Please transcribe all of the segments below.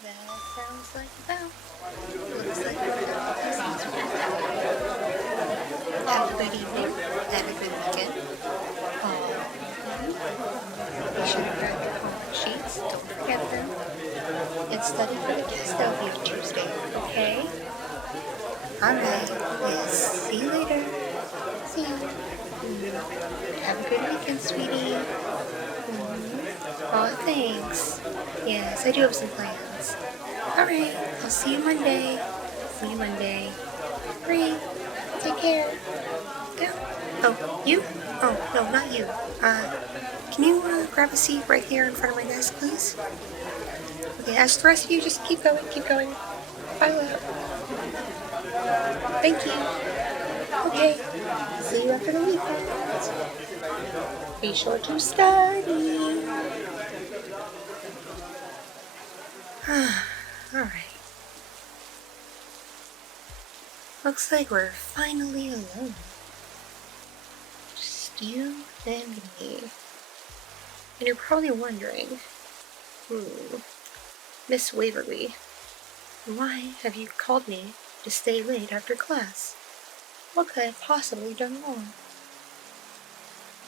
That sounds like a bell. Looks like we've got the cousins Have a good evening. Have a good weekend. Be sure to grab your homework sheets. Don't forget them. And study for the test that'll be on Tuesday, okay? Alright. Yes. See you later. See you. Have a good weekend, sweetie. Oh, thanks. Yes, I do have some plans. Alright, I'll see you Monday. See you Monday. Bree, take care. Go. Oh, you? Oh, no, not you. Can you grab a seat right here in front of my desk, please? Okay, as the rest of you, just keep going, keep going. Bye, love. Thank you. Okay, see you after the weekend. Be sure to study. Alright. Looks like we're finally alone. Just you and me. And you're probably wondering, Miss Waverly, why have you called me to stay late after class? What could I have possibly done wrong?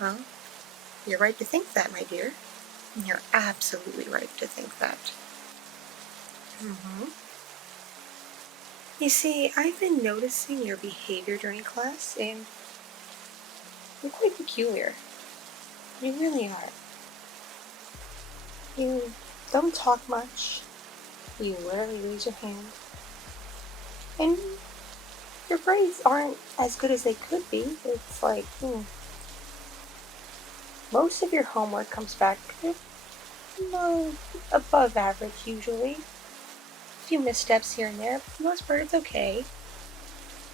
Well, you're right to think that, my dear. You're absolutely right to think that. You see, I've been noticing your behavior during class, and you're quite peculiar. You really are. You don't talk much. You rarely raise your hand. And your grades aren't as good as they could be. It's like, most of your homework comes back, above average usually. A few missteps here and there, but for the most part it's okay.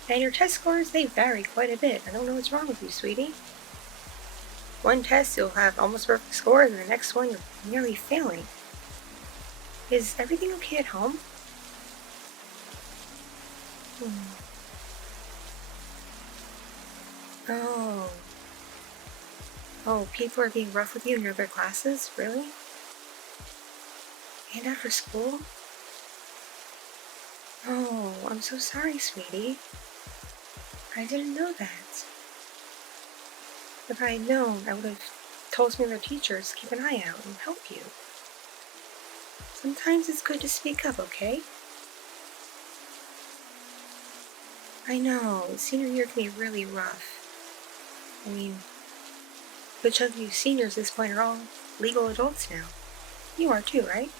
And your test scores, they vary quite a bit. I don't know what's wrong with you, sweetie. One test you'll have almost perfect scores, and the next one you're nearly failing. Is everything okay at home? Oh, people are being rough with you in your other classes? Really? And after school? Oh, I'm so sorry, sweetie. I didn't know that. If I had known, I would have told some of their teachers to keep an eye out and help you. Sometimes it's good to speak up, okay? I know, senior year can be really rough. I mean, a good chunk of you seniors at this point are all legal adults now. You are too, right?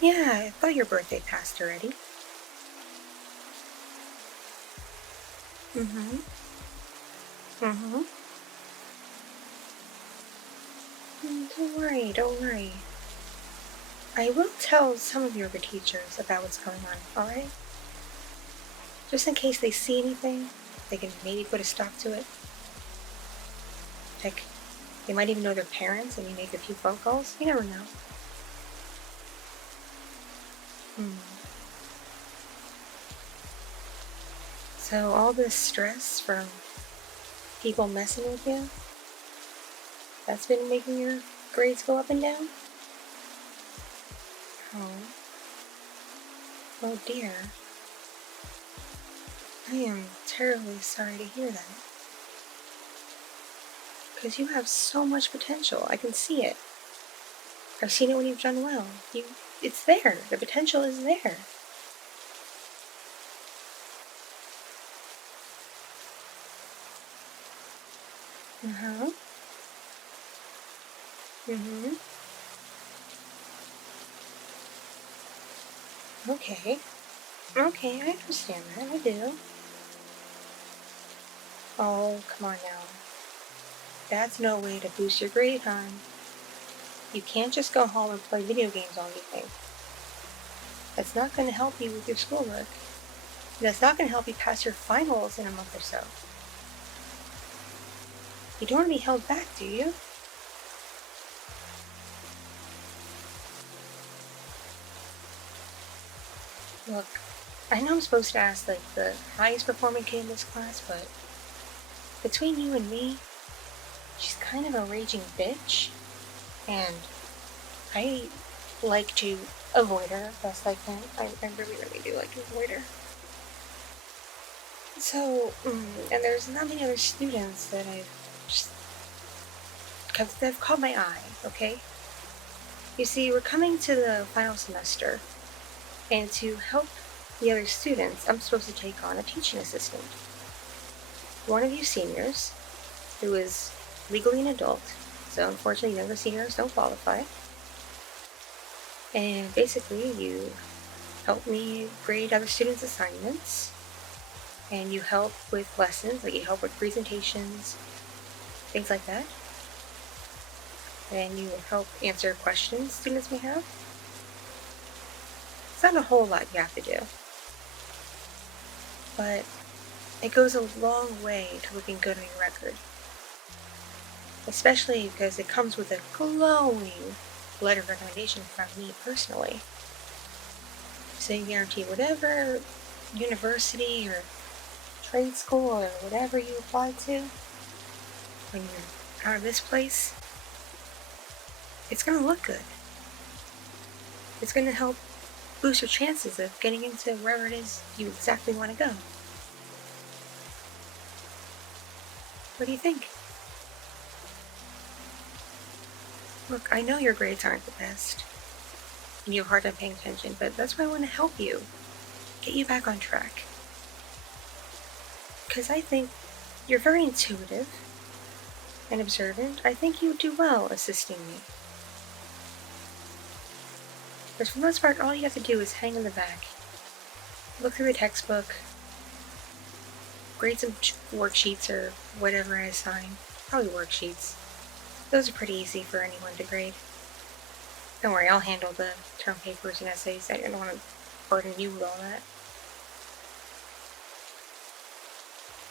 Yeah, I thought your birthday passed already. Don't worry, don't worry. I will tell some of your other teachers about what's going on, alright? Just in case they see anything, they can maybe put a stop to it. Heck, they might even know their parents and you make a few phone calls. You never know. So all this stress from people messing with you, that's been making your grades go up and down? Oh dear. I am terribly sorry to hear that. Because you have so much potential. I can see it. I've seen it when you've done well. It's there. The potential is there. Okay, I understand that. I do. Oh, come on now. That's no way to boost your grade, hon. You can't just go home and play video games all evening. That's not going to help you with your schoolwork. That's not going to help you pass your finals in a month or so. You don't want to be held back, do you? Look, I know I'm supposed to ask, the highest performing kid in this class, but between you and me, she's kind of a raging bitch, and I like to avoider best I can. I really, really do like to avoider. So, and there's not many other students that they've caught my eye, okay? You see, we're coming to the final semester, and to help the other students, I'm supposed to take on a teaching assistant. One of you seniors, who is legally an adult, so unfortunately younger seniors don't qualify, and basically you help me grade other students' assignments, and you help with lessons, like you help with presentations, things like that, and you help answer questions students may have. It's not a whole lot you have to do, but it goes a long way to looking good on your record, especially because it comes with a glowing letter of recommendation from me personally. So you guarantee whatever university or trade school or whatever you apply to, when you're out of this place, it's going to look good. It's going to help boost your chances of getting into wherever it is you exactly want to go. What do you think? Look, I know your grades aren't the best, and you have a hard time paying attention, but that's why I want to help you, get you back on track. Because I think you're very intuitive and observant. I think you would do well assisting me. But for the most part, all you have to do is hang in the back, look through the textbook, grade some worksheets or whatever I assign. Probably worksheets. Those are pretty easy for anyone to grade. Don't worry, I'll handle the term papers and essays. I don't want to burden you with all that.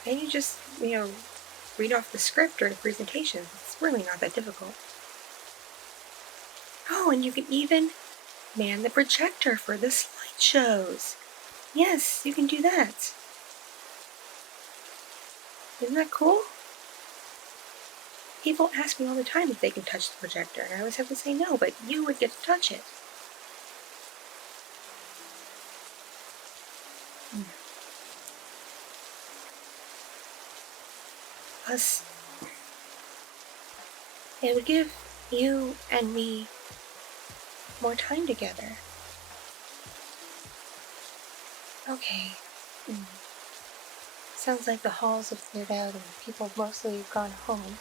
And you just, read off the script or the presentation. It's really not that difficult. Oh, and you can even man the projector for the slideshows. Yes, you can do that. Isn't that cool? People ask me all the time if they can touch the projector, and I always have to say no, but you would get to touch it. Plus, it would give you and me more time together. Okay. Sounds like the halls have cleared out and people have mostly gone home.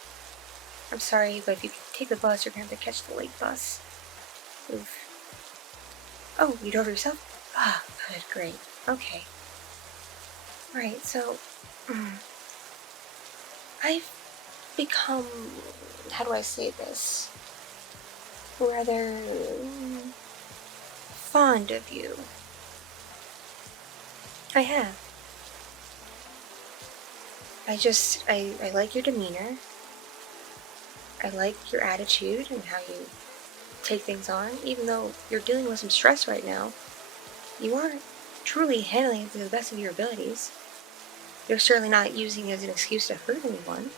I'm sorry, but if you take the bus, you're going to have to catch the late bus. Oof. Oh, you drove yourself? Ah, good, great. Okay. Right, so, I've become, how do I say this, rather fond of you. I have. I like your demeanor. I like your attitude and how you take things on. Even though you're dealing with some stress right now, you are truly handling it to the best of your abilities. You're certainly not using it as an excuse to hurt anyone.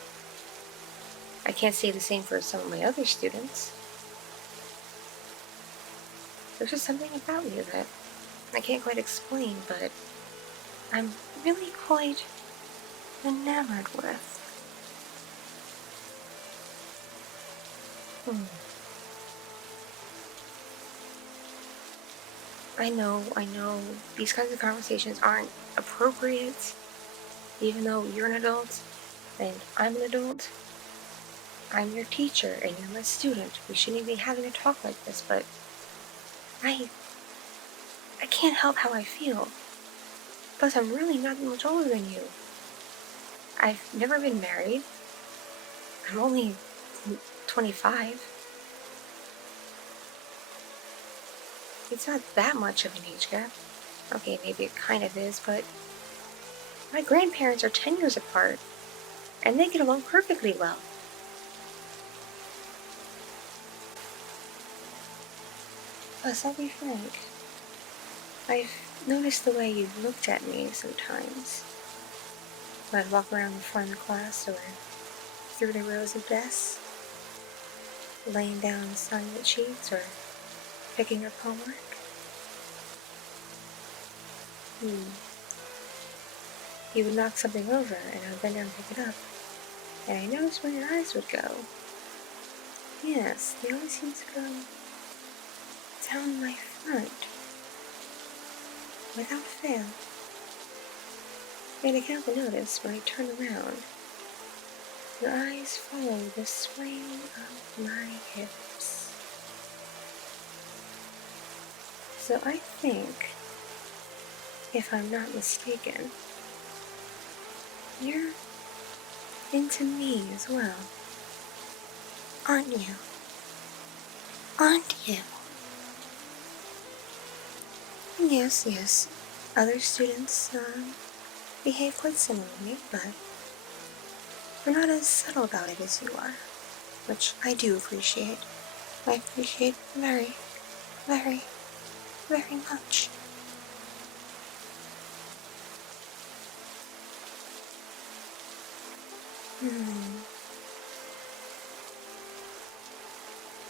I can't say the same for some of my other students. There's just something about you that I can't quite explain, but I'm really quite enamored with. I know, these kinds of conversations aren't appropriate, even though you're an adult and I'm an adult. I'm your teacher and you're my student. We shouldn't be having a talk like this, but I can't help how I feel. Plus, I'm really not much older than you. I've never been married. I'm only 25. It's not that much of an age gap. Okay, maybe it kind of is, but my grandparents are 10 years apart, and they get along perfectly well. Plus, I'll be frank, I've noticed the way you've looked at me sometimes. When I'd walk around the front of the class or through the rows of desks, laying down assignment sheets or picking up homework. You would knock something over, and I would bend down and pick it up. And I noticed where your eyes would go. Yes, they always seem to go down my front, without fail. And I can't help but notice when I turn around, your eyes follow the swaying of my hips. So I think, if I'm not mistaken, you're into me as well. Aren't you? Aren't you? Yes. Other students behave quite similarly, but we're not as subtle about it as you are, which I do appreciate. I appreciate very, very, very much.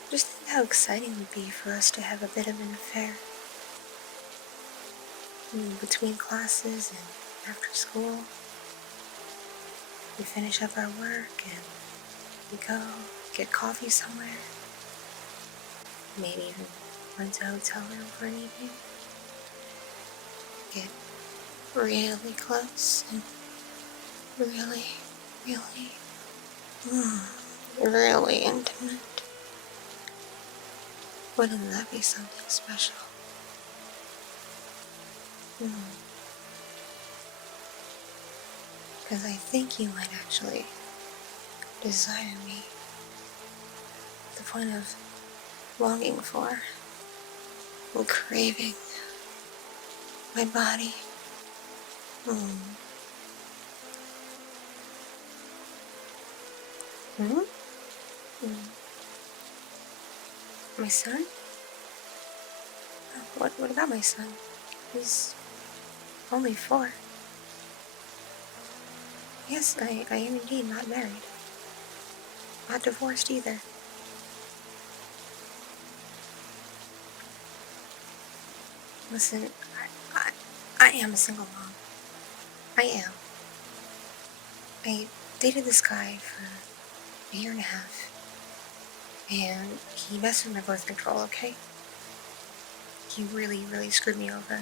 Just think how exciting it would be for us to have a bit of an affair. Between classes and after school, we finish up our work and we go get coffee somewhere. Maybe even rent a hotel room for an evening. Get really close and really, really intimate. Wouldn't that be something special? Because I think you might actually desire me to the point of longing for and craving my body. My son? What about my son? He's only 4. Yes, I am indeed not married. Not divorced either. Listen, I am a single mom. I am. I dated this guy for a year and a half. And he messed with my birth control, okay? He really, really screwed me over.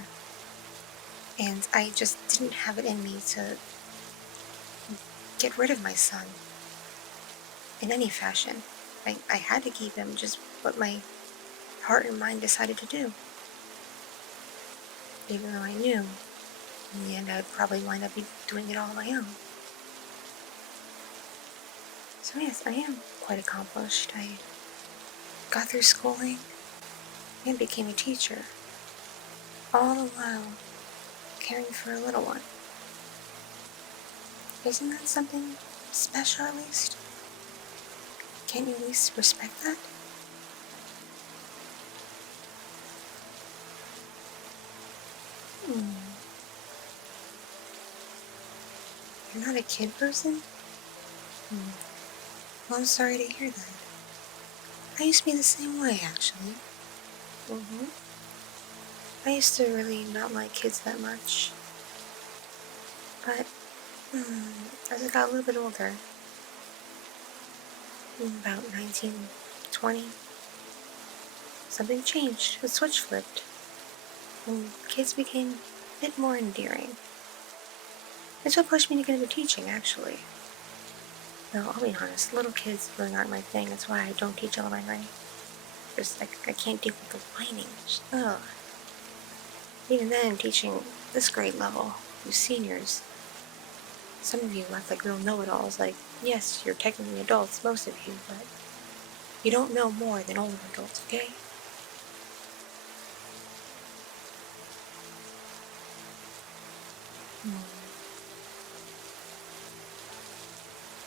And I just didn't have it in me to get rid of my son in any fashion. I had to keep him, just what my heart and mind decided to do. Even though I knew, in the end, I would probably wind up doing it all on my own. So yes, I am quite accomplished. I got through schooling and became a teacher, all the while caring for a little one. Isn't that something special, at least? Can't you at least respect that? You're not a kid person? Well, I'm sorry to hear that. I used to be the same way, actually. I used to really not like kids that much. But, as I got a little bit older, about 19, 20, something changed. A switch flipped. And kids became a bit more endearing. It's what pushed me to get into teaching, actually. No, I'll be honest, little kids really aren't my thing. That's why I don't teach elementary. Just, I can't deal with the whining. Ugh. Even then, teaching this grade level, you seniors, some of you act like real know-it-alls. Like, yes, you're technically adults, most of you, but you don't know more than older adults, okay?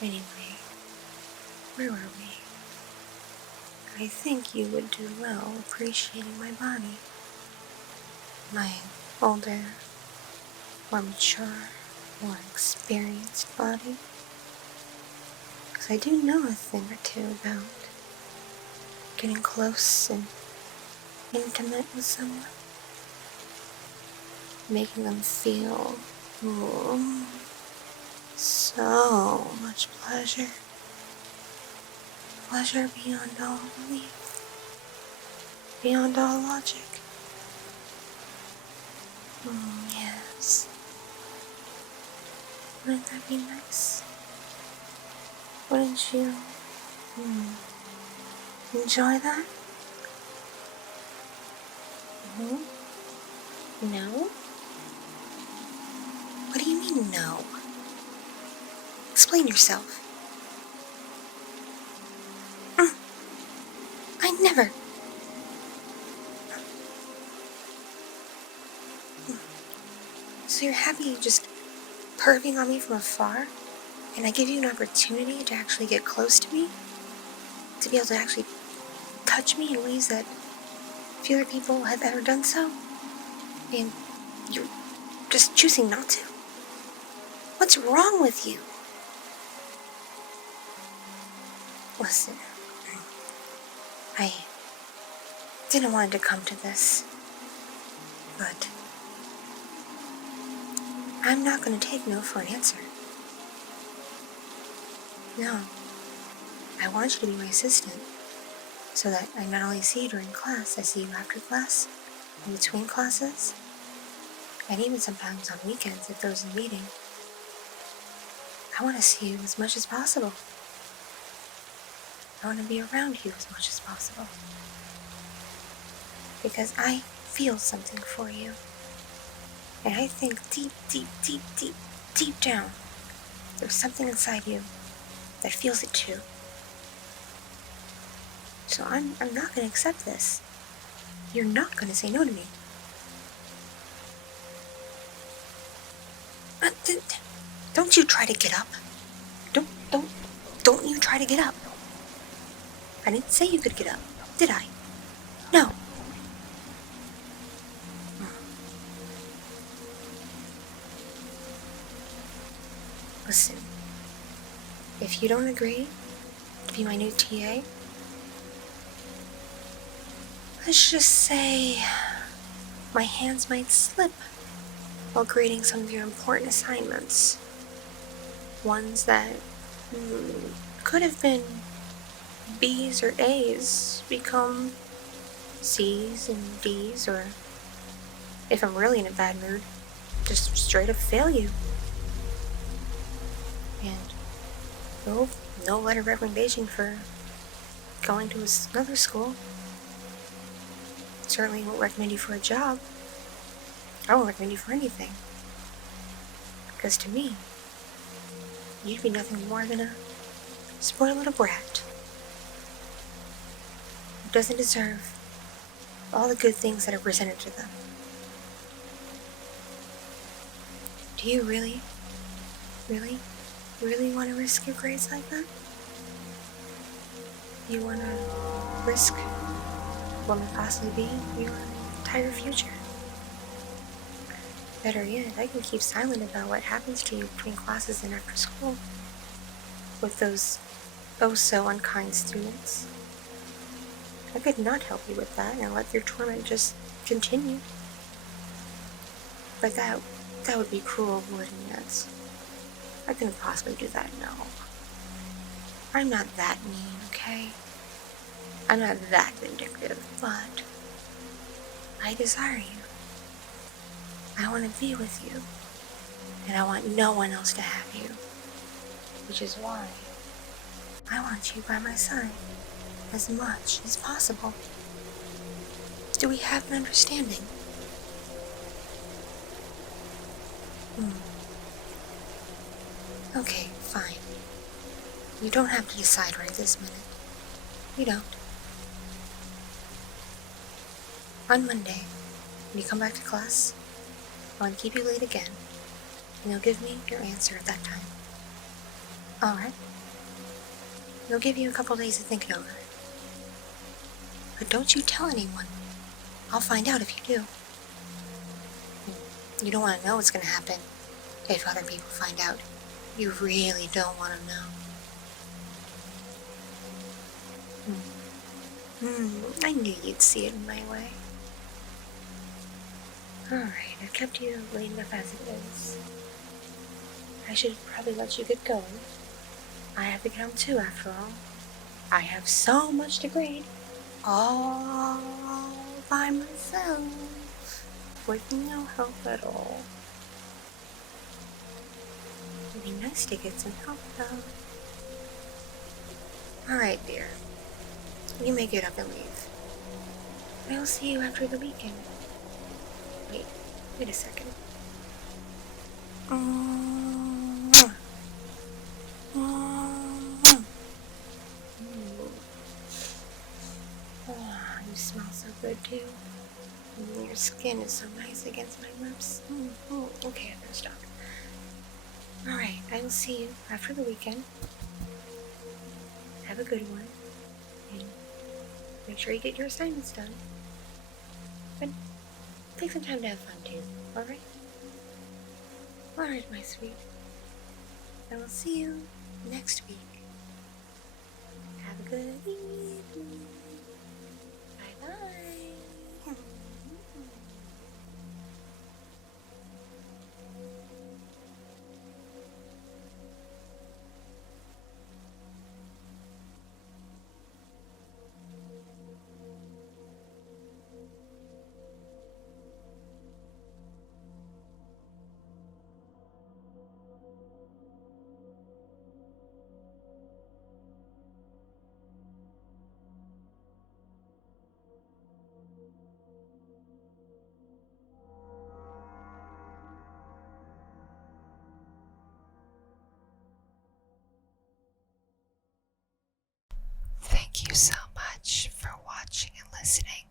Anyway, where were we? I think you would do well appreciating my body. My older, more mature, more experienced body. Because I do know a thing or two about getting close and intimate with someone. making them feel so much pleasure. Pleasure beyond all belief, beyond all logic. Yes. Wouldn't that be nice? Wouldn't you enjoy that? No? What do you mean, no? Explain yourself. I never. So you're happy just perving on me from afar? And I give you an opportunity to actually get close to me? To be able to actually touch me in ways that few other people have ever done so? And you're just choosing not to? What's wrong with you? Listen, I didn't want it to come to this, but I'm not going to take no for an answer. No. I want you to be my assistant, so that I not only see you during class, I see you after class, in between classes, and even sometimes on weekends if there's a meeting. I want to see you as much as possible. I want to be around you as much as possible. Because I feel something for you. And I think deep down, there's something inside you that feels it too. So I'm not going to accept this. You're not going to say no to me. Don't you try to get up. Don't you try to get up. I didn't say you could get up, did I? No. Listen, if you don't agree to be my new TA, let's just say my hands might slip while grading some of your important assignments. Ones that could have been B's or A's become C's and D's, or if I'm really in a bad mood, just straight up fail you. And no letter of recommendation for going to another school. Certainly won't recommend you for a job. I won't recommend you for anything. Because to me, you'd be nothing more than a spoiled little brat who doesn't deserve all the good things that are presented to them. Do you really want to risk your grades like that? You want to risk what may possibly be your entire future? Better yet, I can keep silent about what happens to you between classes and after school with those so unkind students. I could not help you with that and let your torment just continue. But that would be cruel, wouldn't it? I couldn't possibly do that, no. I'm not that mean, okay? I'm not that vindictive, but I desire you. I want to be with you, and I want no one else to have you, which is why I want you by my side as much as possible. Do we have an understanding? Okay, fine. You don't have to decide right this minute. You don't. On Monday, when you come back to class, I won't keep you late again, and you'll give me your answer at that time. Alright? You'll give you a couple days to think it over. But don't you tell anyone. I'll find out if you do. You don't want to know what's going to happen if other people find out. You really don't want to know. I knew you'd see it in my way. Alright, I've kept you late enough as it is. I should probably let you get going. I have to get home too, after all. I have so much to grade. All by myself. With no help at all. It'd be nice to get some help, though. Alright, dear. You may get up and leave. I'll see you after the weekend. Wait a second. You smell so good too. Your skin is so nice against my lips. Okay, I'm gonna stop. Alright, I will see you after the weekend. Have a good one. And make sure you get your assignments done. But take some time to have fun too, alright? Alright, my sweet. I will see you next week. Have a good evening. Bye-bye. Thank you so much for watching and listening